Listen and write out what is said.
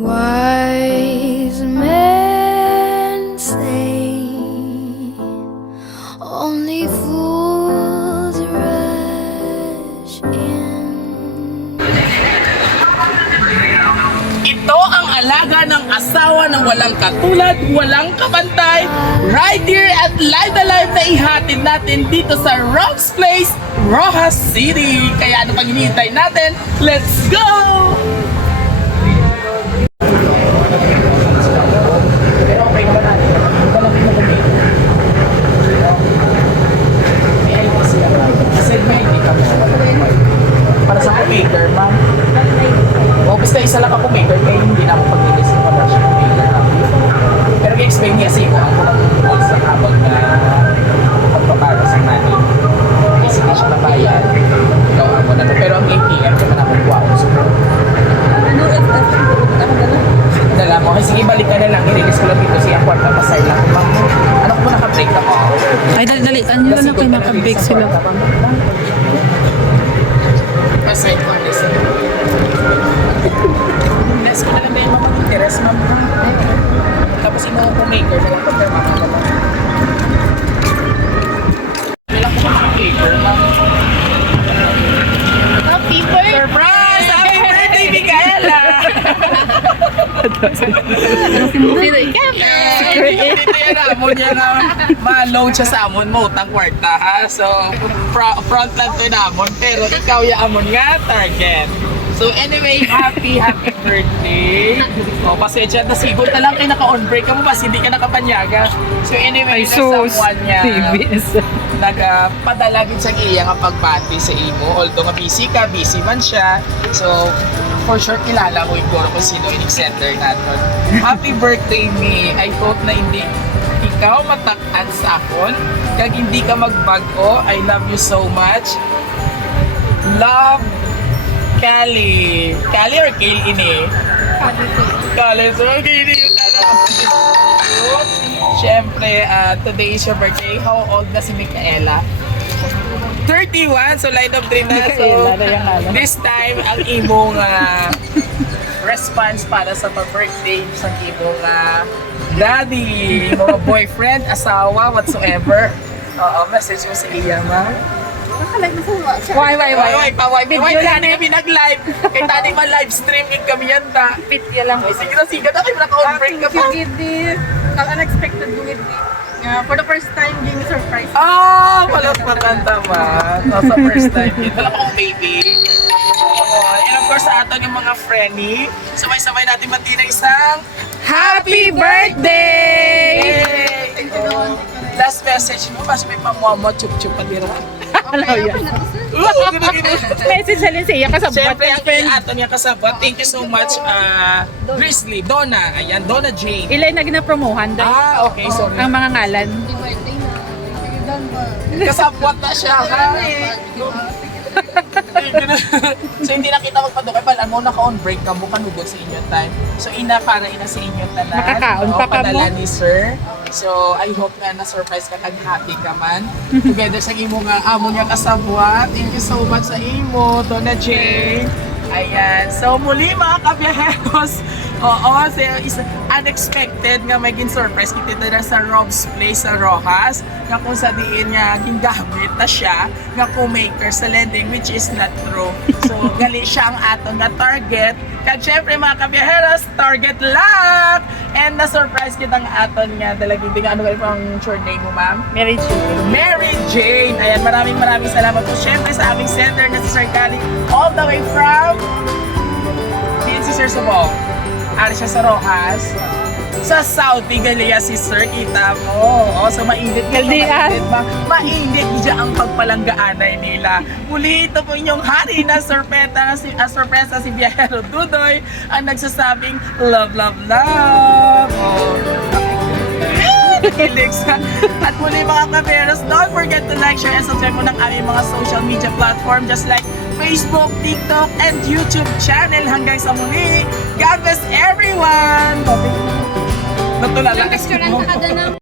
Wise men say only fools rush in. Ito ang alaga ng asawa na walang katulad, walang kabantay. Right here at Live na Live na ihatid natin dito sa Rob's Place, Rojas City. Kaya ano pang hinihintay natin? Let's go! Para sa maker, ma'am. O, basta isa lang ako maker, kaya hindi na ako pag-ilis ng mga maker namin. Pero i-explain niya sa iyo ang kung rules ng habang na pagpapara sa money. Kasi hindi siya nabayan. Ikaw ang muna. Pero ang ATM, naman ako kuha ko. Ano, Dala mo. Kasi sige, balik ka na lang. I-release ko lang dito siya. Kwarta pa side lang. Ma'am, ano ko naka-break ako? ay, dali. Ano na kayo makabake sila? Aside ko this. Next ko na lang ba yung mamag-interest, ma'am? Tapos ino-maker na lang pag may makakaba. Kailan ko maker, ma'am? Happy birthday! Surprise! Happy birthday, Micaela! Dito yan amon niya na ma-load siya sa amon mo, utang kwarta ha. So, front lang to namon, pero ikaw ya amon nga, target. So anyway, happy birthday. O, pasensya na siguro na lang kayo naka-on break ka mo ba, hindi ka nakapanyaga. So anyway, someone niya nagpadala din sa iya nga pagbati sa imo. Although nga busy ka, busy man siya. So, for sure kilala mo iguro kung sino yung center natin. Happy birthday me. I hope na hindi ikaw matakhan sa akon. Kag hindi ka magbago. I love you so much. Love, Kali. Kali or Kale ini? Kali. So, Kali yung tanong. Siyempre, today is your birthday. How old na si Micaela? 31, so line of 3 na. So, this time, ang imong response para sa birthday sa imong daddy, mga boyfriend, asawa, whatsoever. Message mo sa iya, ma'am. Why? Why tani kami nag-live? Kay tani man live streaming kami yan ta. Pit ya lang. Sige na, sige na kayo naka-on break ka pa. Unexpected with for the first time, being surprised. Walang patanda man. Sa first time yun. Wala pa akong baby. And of course, sa atin yung mga friendly. Sabay-sabay natin matina isang Happy Birthday! Last message mo, mas may pamuha mo, chup-chup pa din naman. Message halin sa iya kasabot. Siyempre, ang ato niya kasabot. Thank you so much, Grizzly, Donna. Ayan, Donna Jane. Ilay na ginapromohan dahil Okay, sorry. ang mga ngalan. Kasabot na siya, ha? So hindi na kita magpadukay pala mo naka-on break ka mo kanugod sa inyo time. So para ina sa inyo tanan. Makakaon pa ka mo. Padala ni sir. So I hope na na-surprise ka kag happy ka man. Together sa imo nga amo niya kasabwat. Thank you so much sa imo, Donna Jane. Ayan. So muli mga kabiyaheros. Is unexpected nga maging surprise kita na sa Rob's Place sa Rojas nga kung sa diin nga gingamit na siya nga co-maker sa lending, which is not true. So gali siya ang aton nga target. Kag syempre mga kabiyaheros, target luck! And na-surprise kita nga aton nga dalagin nga ano kayo ang short name mo, ma'am? Mary Jane. Mary Jane! Ayan, maraming salamat po syempre sa aming sender na si Sir Kali all the way from si Sir Subong. Ari siya sa Rojas. Sa Saudi Galea si Sir, kita mo. So mainit mainit dyan ang pagpalanggaanay nila. Muli ito po inyong hari na sorpresa si Biyahero Dudoy ang nagsasabing love, love, love. At muli mga kaberos, don't forget to like, share, and subscribe mo ng aming mga social media platform just like Facebook, TikTok, and YouTube channel. Hanggang sa muli, God bless everyone! Natulala.